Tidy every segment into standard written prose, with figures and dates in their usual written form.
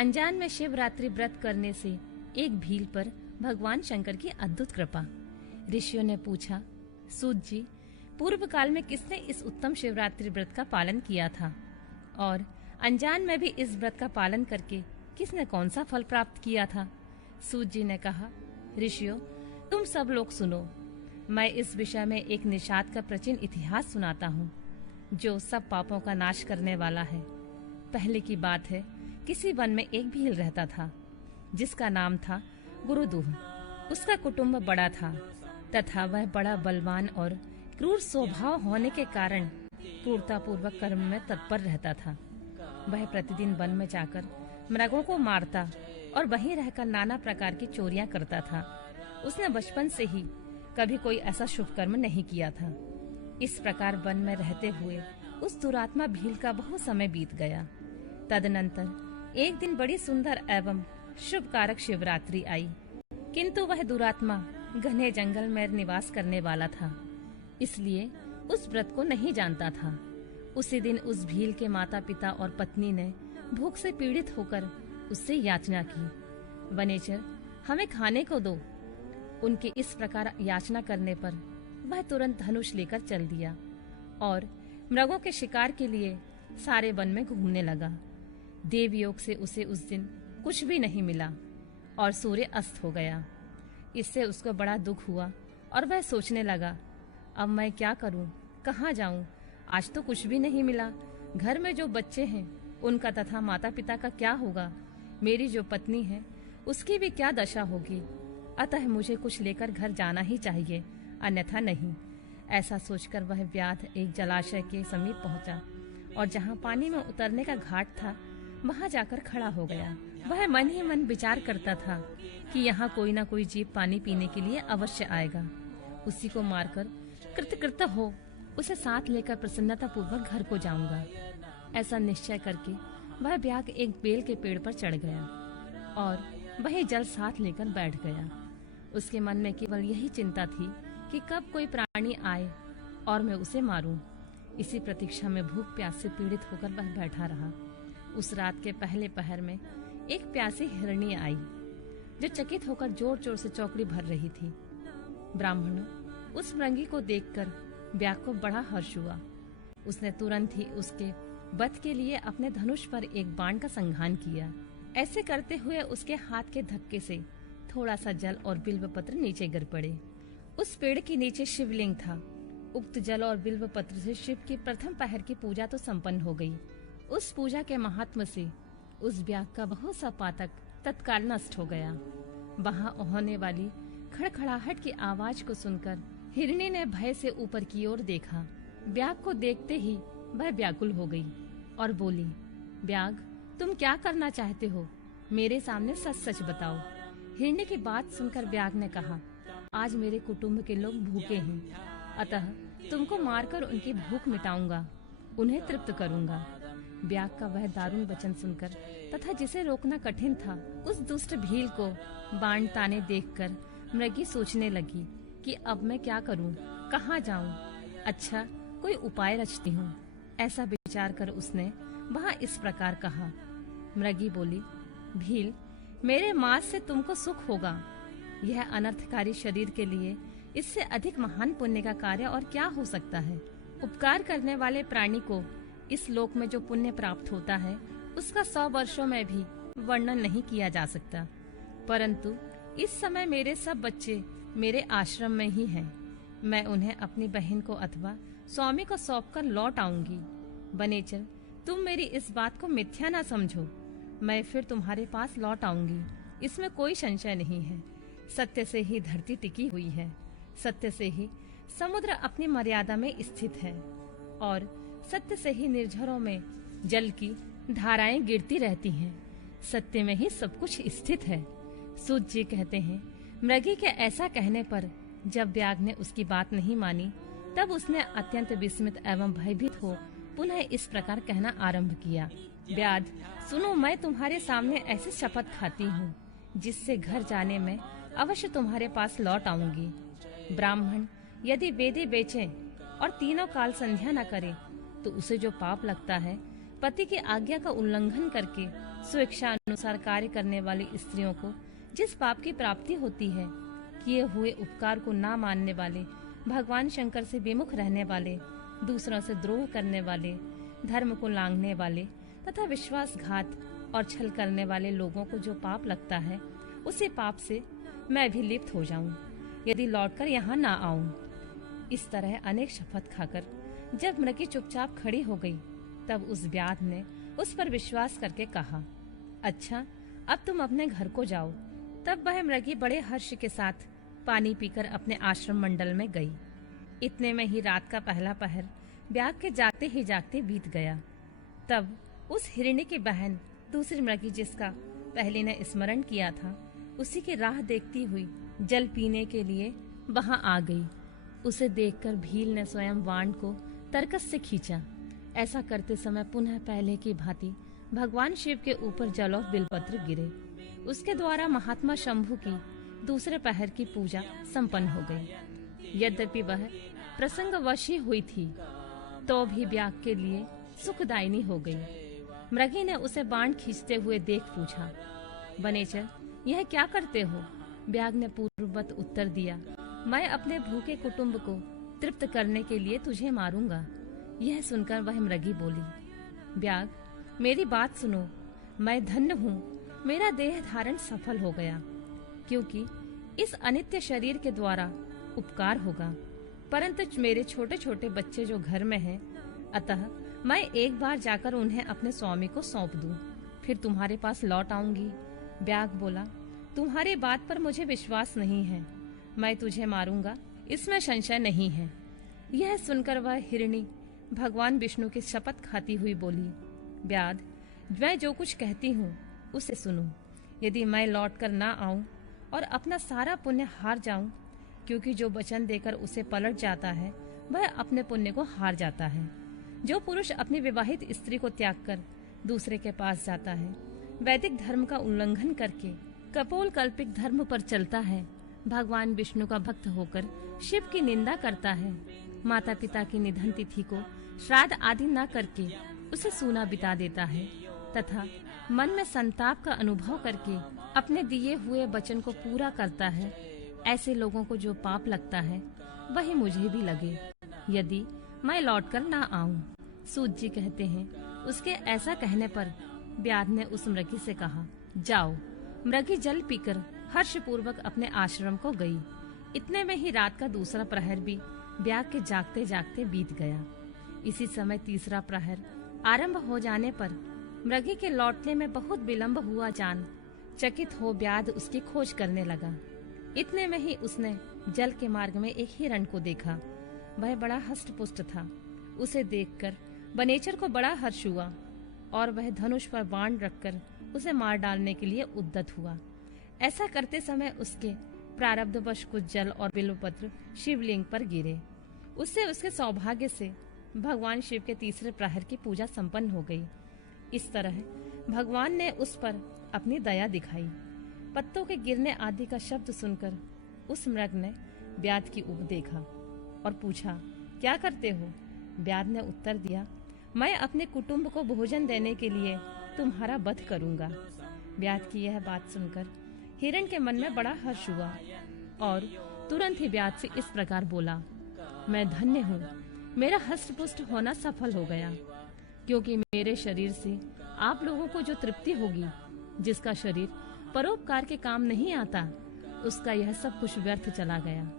अनजान में शिवरात्रि व्रत करने से एक भील पर भगवान शंकर की अद्भुत कृपा। ऋषियों ने पूछा, सूत जी, पूर्व काल में किसने इस उत्तम शिवरात्रि व्रत का पालन किया था और अनजान में भी इस व्रत का पालन करके किसने कौन सा फल प्राप्त किया था? सूत जी ने कहा, ऋषियों, तुम सब लोग सुनो। मैं इस विषय में एक निषाद का प्राचीन इतिहास सुनाता हूँ जो सब पापों का नाश करने वाला है। पहले की बात है, किसी वन में एक भील रहता था जिसका नाम था गुरुदूह। उसका कुटुंब बड़ा था तथा वह बड़ा बलवान और क्रूर स्वभाव होने के कारण क्रूरतापूर्वक कर्म में तत्पर रहता था। वह प्रतिदिन वन में जाकर मृगों को मारता और वहीं रहकर नाना प्रकार की चोरियां करता था। उसने बचपन से ही कभी कोई ऐसा शुभ कर्म नहीं किया था। इस प्रकार वन में रहते हुए उस दुरात्मा भील का बहुत समय बीत गया। तदनंतर एक दिन बड़ी सुंदर एवं शुभ कारक शिवरात्रि आई, किंतु वह दुरात्मा घने जंगल में निवास करने वाला था, इसलिए उस व्रत को नहीं जानता था। उसी दिन उस भील के माता पिता और पत्नी ने भूख से पीड़ित होकर उससे याचना की, वनेचर, हमें खाने को दो। उनके इस प्रकार याचना करने पर वह तुरंत धनुष लेकर चल दिया और मृगों के शिकार के लिए सारे वन में घूमने लगा। देवयोग से उसे उस दिन कुछ भी नहीं मिला और सूर्य अस्त हो गया। इससे उसको बड़ा दुख हुआ और वह सोचने लगा, अब मैं क्या करूं, कहाँ जाऊं? आज तो कुछ भी नहीं मिला। घर में जो बच्चे हैं उनका तथा माता पिता का क्या होगा? मेरी जो पत्नी है उसकी भी क्या दशा होगी? अतः मुझे कुछ लेकर घर जाना ही चाहिए, अन्यथा नहीं। ऐसा सोचकर वह व्याध एक जलाशय के समीप पहुंचा और जहां पानी में उतरने का घाट था वहां जाकर खड़ा हो गया। वह मन ही मन विचार करता था कि यहाँ कोई ना कोई जीव पानी पीने के लिए अवश्य आएगा। उसी को मारकर कृतकृत्य हो उसे साथ लेकर प्रसन्नता पूर्वक घर को जाऊंगा। ऐसा निश्चय करके वह व्याघ्र एक बेल के पेड़ पर चढ़ गया और वही जल साथ लेकर बैठ गया। उसके मन में केवल यही चिंता थी कि कब कोई प्राणी आए और मैं उसे मारूं। इसी प्रतीक्षा में भूख प्यास से पीड़ित होकर वह बैठा रहा। उस रात के पहले पहर में एक प्यासी हिरणी आई जो चकित होकर जोर जोर से चौकड़ी भर रही थी। ब्राह्मणों, उस मृगी को देखकर व्याघ्र को बड़ा हर्ष हुआ। उसने तुरंत ही उसके वध के लिए अपने धनुष पर एक बाण का संघान किया। ऐसे करते हुए उसके हाथ के धक्के से थोड़ा सा जल और बिल्व पत्र नीचे गिर पड़े। उस पेड़ के नीचे शिवलिंग था। उक्त जल और बिल्व पत्र से शिव की प्रथम पहर की पूजा तो संपन्न हो गई। उस पूजा के महात्म से उस व्याघ्र का बहुत सा पातक तत्काल नष्ट हो गया। वहां होने वाली खड़खड़ाहट की आवाज को सुनकर हिरणी ने भय से ऊपर की ओर देखा। व्याघ्र को देखते ही वह व्याकुल हो गई और बोली, व्याघ्र, तुम क्या करना चाहते हो? मेरे सामने सच सच बताओ। हिरणी की बात सुनकर व्याघ्र ने कहा, आज मेरे कुटुंब के लोग भूखे हैं, अतः तुमको मारकर उनकी भूख मिटाऊंगा, उन्हें तृप्त करूंगा। व्याघ्र का वह दारुण वचन सुनकर तथा जिसे रोकना कठिन था, उस दुष्ट भील को बाण ताने देखकर मृगी सोचने लगी कि अब मैं क्या करूं, कहाँ जाऊं? अच्छा, कोई उपाय रचती हूँ। ऐसा विचार कर उसने वहाँ इस प्रकार कहा। मृगी बोली, भील, मेरे मांस से तुमको सुख होगा। यह अनर्थकारी शरीर के लिए इससे अधिक महान पुण्य का कार्य और क्या हो सकता है? उपकार करने वाले प्राणी को इस लोक में जो पुण्य प्राप्त होता है उसका 100 वर्षों में भी वर्णन नहीं किया जा सकता। परंतु इस समय मेरे सब बच्चे मेरे आश्रम में ही हैं। मैं उन्हें अपनी बहन को अथवा स्वामी को सौंपकर लौट आऊंगी। वनेचर, तुम मेरी इस बात को मिथ्या न समझो। मैं फिर तुम्हारे पास लौट आऊंगी, इसमें कोई संशय नहीं है। सत्य से ही धरती टिकी हुई है, सत्य से ही समुद्र अपनी मर्यादा में स्थित है और सत्य से ही निर्झरों में जल की धाराएं गिरती रहती हैं। सत्य में ही सब कुछ स्थित है। सूत जी कहते हैं, मृगी के ऐसा कहने पर जब व्याघ्र ने उसकी बात नहीं मानी, तब उसने अत्यंत विस्मित एवं भयभीत हो पुनः इस प्रकार कहना आरंभ किया। व्याध, सुनो, मैं तुम्हारे सामने ऐसी शपथ खाती हूँ जिससे घर जाने में अवश्य तुम्हारे पास लौट आऊंगी। ब्राह्मण यदि वेदी बेचे और तीनों काल संध्या न करे तो उसे जो पाप लगता है पति की आज्ञा का उल्लंघन करके स्वेच्छा अनुसार कार्य करने वाली स्त्रियों को जिस पाप की प्राप्ति होती है, किए हुए उपकार को ना मानने वाले, भगवान शंकर से विमुख रहने वाले, दूसरों से द्रोह करने वाले, धर्म को लांघने वाले तथा विश्वासघात और छल करने वाले लोगों को जो पाप लगता है, उसी पाप से मैं भी लिप्त हो जाऊं यदि लौटकर यहाँ ना आऊं। इस तरह अनेक शपथ खाकर जब मृगी चुपचाप खड़ी हो गई, तब उस व्याध ने उस पर विश्वास करके कहा, अच्छा, अब तुम अपने घर को जाओ। तब वह मृगी बड़े हर्ष के साथ पानी पीकर अपने आश्रम मंडल में गई। इतने में ही रात का पहला पहर व्याध के जागते ही जागते बीत गया। तब उस हिरणी की बहन दूसरी मृगी, जिसका पहले ने स्मरण किया था, उसी की राह देखती हुई जल पीने के लिए वहां आ गई। उसे देखकर भील ने स्वयं वाण को तरकस से खींचा। ऐसा करते समय पुनः पहले की भांति भगवान शिव के ऊपर जल और बिलपत्र गिरे। उसके द्वारा महात्मा शंभु की दूसरे पहर की पूजा संपन्न हो गई। यद्यपि वह प्रसंगवश ही हुई थी, तो भी व्याग के लिए सुखदायिनी हो गई। मृगी ने उसे बाण खींचते हुए देख पूछा, वनेचर, यह क्या करते हो? व्याग ने पूर्ववत उत्तर दिया, मैं अपने भूखे कुटुंब को तृप्त करने के लिए तुझे मारूंगा। यह सुनकर वह मृगी बोली, व्याग, मेरी बात सुनो, मैं धन्य हूँ, मेरा देह धारण सफल हो गया, क्योंकि इस अनित्य शरीर के द्वारा उपकार होगा, परंतु मेरे छोटे छोटे बच्चे जो घर में हैं, अतः मैं एक बार जाकर उन्हें अपने स्वामी को सौंप दूं, फिर तुम्हारे पास लौट आऊंगी। व्याग बोला, तुम्हारी बात पर मुझे विश्वास नहीं है, मैं तुझे मारूंगा, इसमें संशय नहीं है। यह सुनकर वह हिरणी भगवान विष्णु की शपथ खाती हुई बोली, व्याध, मैं जो कुछ कहती हूँ उसे सुनो। यदि मैं लौटकर ना आऊं और अपना सारा पुण्य हार जाऊं, क्योंकि जो वचन देकर उसे पलट जाता है वह अपने पुण्य को हार जाता है। जो पुरुष अपनी विवाहित स्त्री को त्याग कर दूसरे के पास जाता है, वैदिक धर्म का उल्लंघन करके कपोल कल्पिक धर्म पर चलता है, भगवान विष्णु का भक्त होकर शिव की निंदा करता है, माता पिता की निधन तिथि को श्राद्ध आदि न करके उसे सूना बिता देता है, तथा मन में संताप का अनुभव करके अपने दिए हुए वचन को पूरा करता है, ऐसे लोगों को जो पाप लगता है वही मुझे भी लगे, यदि मैं लौटकर ना आऊं। सूत जी कहते हैं, उसके ऐसा कहने पर व्याध ने उस मृगी से कहा, जाओ। मृगी जल पीकर हर्ष पूर्वक अपने आश्रम को गई। इतने में ही रात का दूसरा प्रहर भी व्याग के जागते जागते बीत गया। इसी समय तीसरा प्रहर आरंभ हो जाने पर मृगी के लौटने में बहुत विलंब हुआ जान चकित हो व्याध उसकी खोज करने लगा। इतने में ही उसने जल के मार्ग में एक हिरण को देखा। वह बड़ा हष्ट पुष्ट था। उसे देखकर वनेचर को बड़ा हर्ष हुआ और वह धनुष पर बाण रखकर उसे मार डालने के लिए उद्यत हुआ। ऐसा करते समय उसके प्रारब्धवश कुछ जल और बिल्वपत्र शिवलिंग पर गिरे। उससे उसके सौभाग्य से भगवान शिव के तीसरे प्रहर की पूजा संपन्न हो गई। इस तरह भगवान ने उस पर अपनी दया दिखाई। पत्तों के गिरने आदि का शब्द सुनकर उस मृग ने व्याध की ओर देखा और पूछा, क्या करते हो? व्याध ने उत्तर दिया, मैं अपने कुटुंब को भोजन देने के लिए तुम्हारा वध करूंगा। व्याध की यह बात सुनकर हिरण के मन में बड़ा हर्ष हुआ और तुरंत ही व्याध से इस प्रकार बोला, मैं धन्य हूँ, मेरा हष्ट-पुष्ट होना सफल हो गया, क्योंकि मेरे शरीर से आप लोगों को जो तृप्ति होगी, जिसका शरीर परोपकार के काम नहीं आता, उसका यह सब कुछ व्यर्थ चला गया।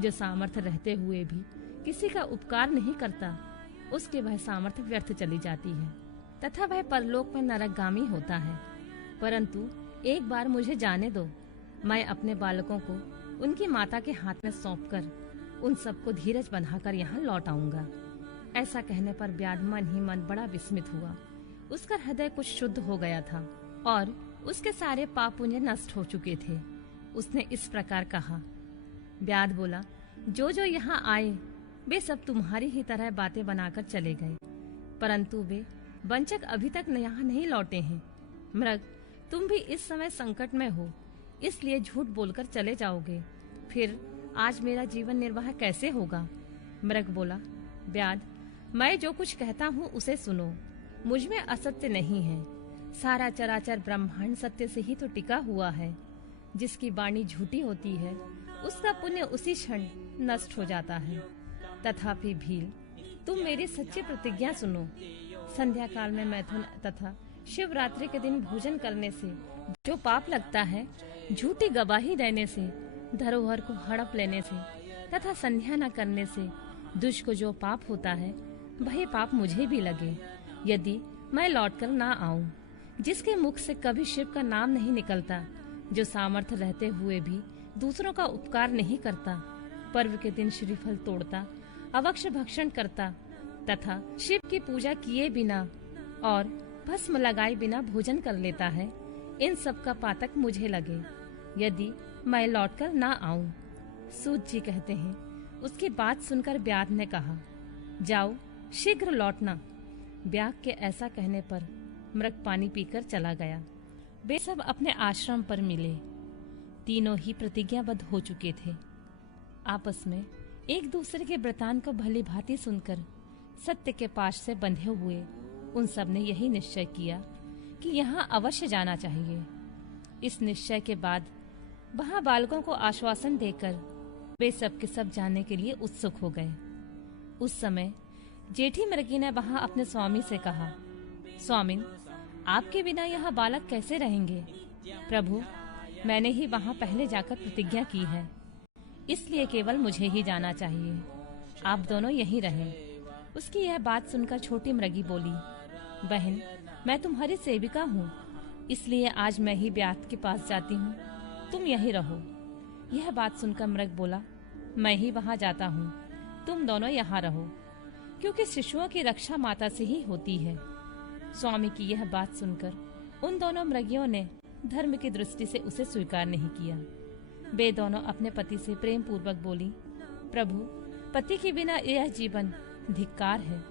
जो सामर्थ्य रहते हुए भी किसी का उपकार नहीं करता, उसके वह सामर्थ्य व्यर्थ चली जाती है तथा वह परलोक में नरकगामी होता है। परंतु एक बार मुझे जाने दो, मैं अपने बालकों को उनकी माता के हाथ में सौंपकर उन सबको धीरज बंधाकर यहाँ लौट आऊंगा। ऐसा कहने पर व्याध मन ही मन बड़ा विस्मित हुआ। उसका हृदय कुछ शुद्ध हो गया था और उसके सारे पाप पुण्य नष्ट हो चुके थे। उसने इस प्रकार कहा। व्याध बोला, जो जो यहाँ आए वे सब तुम्हारी ही तरह बातें बनाकर चले गए, परंतु वे वंचक अभी तक यहाँ नहीं लौटे हैं। मृग, तुम भी इस समय संकट में हो, इसलिए झूठ बोलकर चले जाओगे, फिर आज मेरा जीवन निर्वाह कैसे होगा? मृग बोला, व्याध, मैं जो कुछ कहता हूँ उसे सुनो। मुझ में असत्य नहीं है। सारा चराचर ब्रह्मांड सत्य से ही तो टिका हुआ है। जिसकी वाणी झूठी होती है उसका पुण्य उसी क्षण नष्ट हो जाता है। तथापि भील, तुम मेरी सच्ची प्रतिज्ञा सुनो। संध्या काल में मैथुन तथा शिवरात्रि के दिन भोजन करने से जो पाप लगता है, झूठी गवाही देने से, धरोहर को हड़प लेने से तथा संध्या न करने से दुष्ट को जो पाप होता है, वही पाप मुझे भी लगे यदि मैं लौटकर ना आऊं। जिसके मुख से कभी शिव का नाम नहीं निकलता, जो सामर्थ्य रहते हुए भी दूसरों का उपकार नहीं करता, पर्व के दिन श्रीफल तोड़ता, अवक्ष भक्षण करता तथा शिव की पूजा किए बिना और भस्म लगाए बिना भोजन कर लेता है, इन सब का पातक मुझे लगे यदि मैं लौटकर ना आऊं। सूत जी कहते हैं, उसकी बात सुनकर ब्याध ने कहा, जाओ शीघ्र लौटना। ब्याह के ऐसा कहने पर मृग पानी पीकर चला गया। वे सब अपने आश्रम पर मिले। तीनों ही प्रतिज्ञाबद्ध हो चुके थे। आपस में एक दूसरे के वृतांत को भली भांति सुनकर सत्य के पाश से बंधे हुए उन सब ने यही निश्चय किया कि यहाँ अवश्य जाना चाहिए। इस निश्चय के बाद वहाँ बालकों को आश्वासन देकर वे सब के सब जाने के लिए उत्सुक हो गए। उस समय जेठी मृगी ने वहाँ अपने स्वामी से कहा, स्वामिन, आपके बिना यहाँ बालक कैसे रहेंगे? प्रभु, मैंने ही वहाँ पहले जाकर प्रतिज्ञा की है, इसलिए केवल मुझे ही जाना चाहिए। आप दोनों यहीं रहें। उसकी यह बात सुनकर छोटी मृगी बोली, बहन, मैं तुम्हारी सेविका हूँ, इसलिए आज मैं ही ब्यात के पास जाती हूँ, तुम यहीं रहो। यह बात सुनकर मृग बोला, मैं ही वहाँ जाता हूँ, तुम दोनों यहाँ रहो, क्योंकि शिशुओं की रक्षा माता से ही होती है। स्वामी की यह बात सुनकर उन दोनों मृगियों ने धर्म की दृष्टि से उसे स्वीकार नहीं किया। वे दोनों अपने पति से प्रेम पूर्वक बोली, प्रभु, पति के बिना यह जीवन धिक्कार है।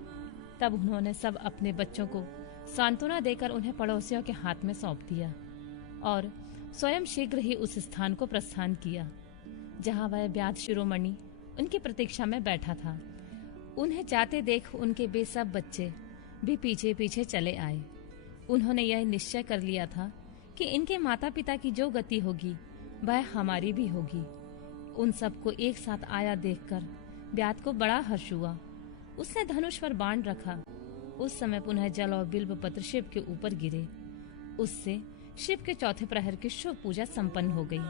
तब उन्होंने सब अपने बच्चों को सांत्वना देकर उन्हें पड़ोसियों के हाथ में सौंप दिया और स्वयं शीघ्र ही उस स्थान को प्रस्थान किया जहाँ वह व्याध शिरोमणि उनकी प्रतीक्षा में बैठा था। उन्हें जाते देख उनके वे सब बच्चे भी पीछे पीछे चले आए। उन्होंने यह निश्चय कर लिया था कि इनके माता पिता की जो गति होगी वह हमारी भी होगी। उन सबको एक साथ आया देखकर व्याध को बड़ा हर्ष हुआ। उसने धनुष पर बाण रखा। उस समय पुनः जल और बिल्व पत्र शिव के ऊपर गिरे। उससे शिव के चौथे प्रहर की शुभ पूजा संपन्न हो गई।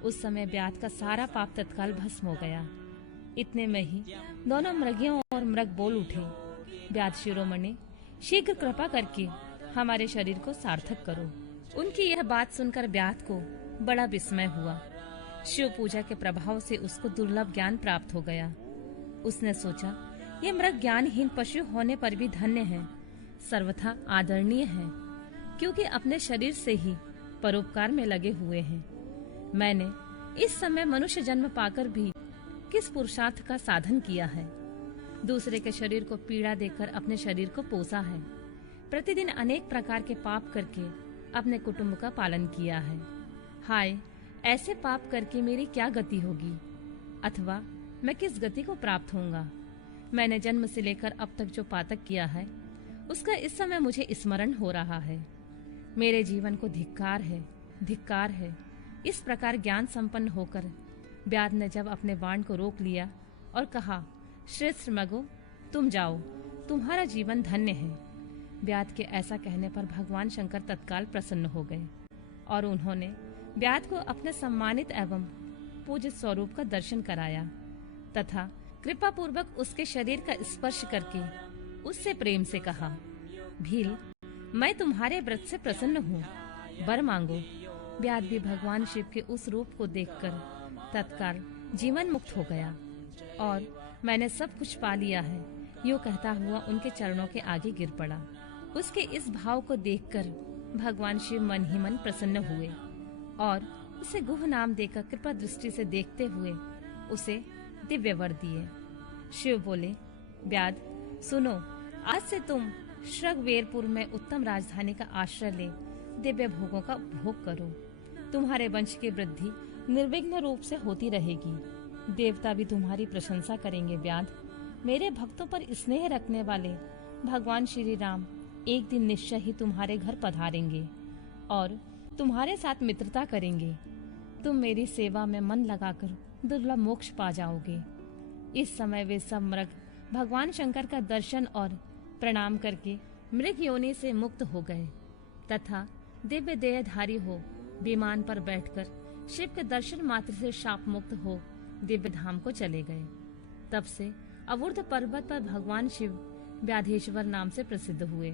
उस समय व्याध का सारा पाप तत्काल भस्म हो गया। इतने में ही दोनों मृगियों और मृग बोल उठे, व्याध शिरोमणि, शीघ्र कृपा करके हमारे शरीर को सार्थक करो। उनकी यह बात सुनकर व्याध को बड़ा विस्मय हुआ। शिव पूजा के प्रभाव से उसको दुर्लभ ज्ञान प्राप्त हो गया। उसने सोचा, ये मृग ज्ञानहीन पशु होने पर भी धन्य है, सर्वथा आदरणीय है, क्योंकि अपने शरीर से ही परोपकार में लगे हुए हैं। मैंने इस समय मनुष्य जन्म पाकर भी किस पुरुषार्थ का साधन किया है? दूसरे के शरीर को पीड़ा देकर अपने शरीर को पोसा है। प्रतिदिन अनेक प्रकार के पाप करके अपने कुटुंब का पालन किया है। हाय, ऐसे पाप करके मेरी क्या गति होगी, अथवा मैं किस गति को प्राप्त होऊंगा? मैंने जन्म से लेकर अब तक जो पातक किया है उसका इस समय मुझे स्मरण हो रहा है। मेरे जीवन को धिक्कार है, धिक्कार है। इस प्रकार ज्ञान संपन्न होकर व्याध ने जब अपने बाण को रोक लिया और कहा, श्रेष्ठ मृगो, तुम जाओ, तुम्हारा जीवन धन्य है। व्याध के ऐसा कहने पर भगवान शंकर तत्काल प्रसन्न हो गए और उन्होंने व्याध को अपने सम्मानित एवं पूजित स्वरूप का दर्शन कराया तथा कृपा पूर्वक उसके शरीर का स्पर्श करके उससे प्रेम से कहा, भील, मैं तुम्हारे व्रत से प्रसन्न हूँ, वर मांगो। व्याध भी भगवान शिव के उस रूप को देखकर तत्काल जीवन मुक्त हो गया और मैंने सब कुछ पा लिया है, यूँ कहता हुआ उनके चरणों के आगे गिर पड़ा। उसके इस भाव को देखकर भगवान शिव मन ही मन प्रसन्न हुए और उसे गुह नाम देकर कृपा दृष्टि से देखते हुए उसे दिव्य वर दिए। शिव बोले, व्याध, सुनो, आज से तुम श्रगवेरपुर में उत्तम राजधानी का आश्रय ले दिव्य भोगों का उपभोग करो। तुम्हारे वंश की वृद्धि निर्विघ्न रूप से होती रहेगी। देवता भी तुम्हारी प्रशंसा करेंगे। व्याध, मेरे भक्तों पर स्नेह रखने वाले भगवान श्री राम एक दिन निश्चय ही तुम्हारे घर पधारेंगे और तुम्हारे साथ मित्रता करेंगे। तुम मेरी सेवा में मन लगाकर दुर्लभ मोक्ष पा जाओगे। इस समय वे सब मृग भगवान शंकर का दर्शन और प्रणाम करके मृग योनि से मुक्त हो गए तथा दिव्य देहधारी हो विमान पर बैठकर शिव के दर्शन मात्र से शाप मुक्त हो दिव्य धाम को चले गए। तब से अवुर्ध पर्वत पर भगवान शिव व्याधेश्वर नाम से प्रसिद्ध हुए,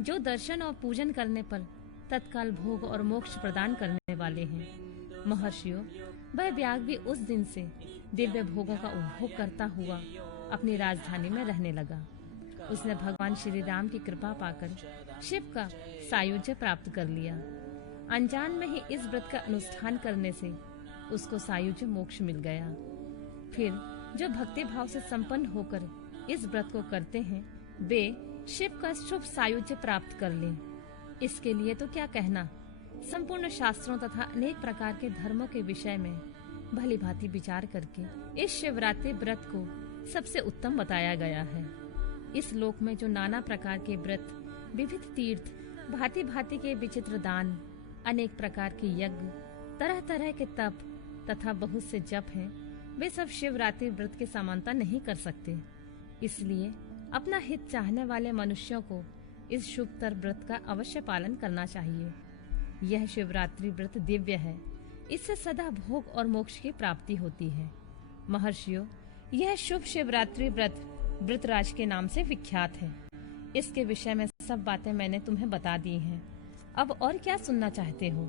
जो दर्शन और पूजन करने पर तत्काल भोग और मोक्ष प्रदान करने वाले हैं। महर्षियों, वह व्याघ भी उस दिन से दिव्य भोगों का उपभोग करता हुआ अपनी राजधानी में रहने लगा। उसने भगवान श्री राम की कृपा पाकर शिव का सायुज्य प्राप्त कर लिया। अनजान में ही इस व्रत का अनुष्ठान करने से उसको सायुज्य मोक्ष मिल गया। फिर जो भक्ति भाव से संपन्न होकर इस व्रत को करते हैं, वे शिव का शुभ सायुज्य प्राप्त कर लें। इसके लिए तो क्या कहना, संपूर्ण शास्त्रों तथा अनेक प्रकार के धर्मों के विषय में भली भांति विचार करके इस शिवरात्रि व्रत को सबसे उत्तम बताया गया है। इस लोक में जो नाना प्रकार के व्रत, विविध तीर्थ, भांति भांति के विचित्र दान, अनेक प्रकार के यज्ञ, तरह तरह के तप तथा बहुत से जप हैं, वे सब शिवरात्रि व्रत की समानता नहीं कर सकते। इसलिए अपना हित चाहने वाले मनुष्यों को इस शुभतर व्रत का अवश्य पालन करना चाहिए। यह शिवरात्रि व्रत दिव्य है, इससे सदा भोग और मोक्ष की प्राप्ति होती है। महर्षियों, यह शुभ शिवरात्रि व्रत वृतराज के नाम से विख्यात है। इसके विषय में सब बातें मैंने तुम्हें बता दी हैं। अब और क्या सुनना चाहते हो?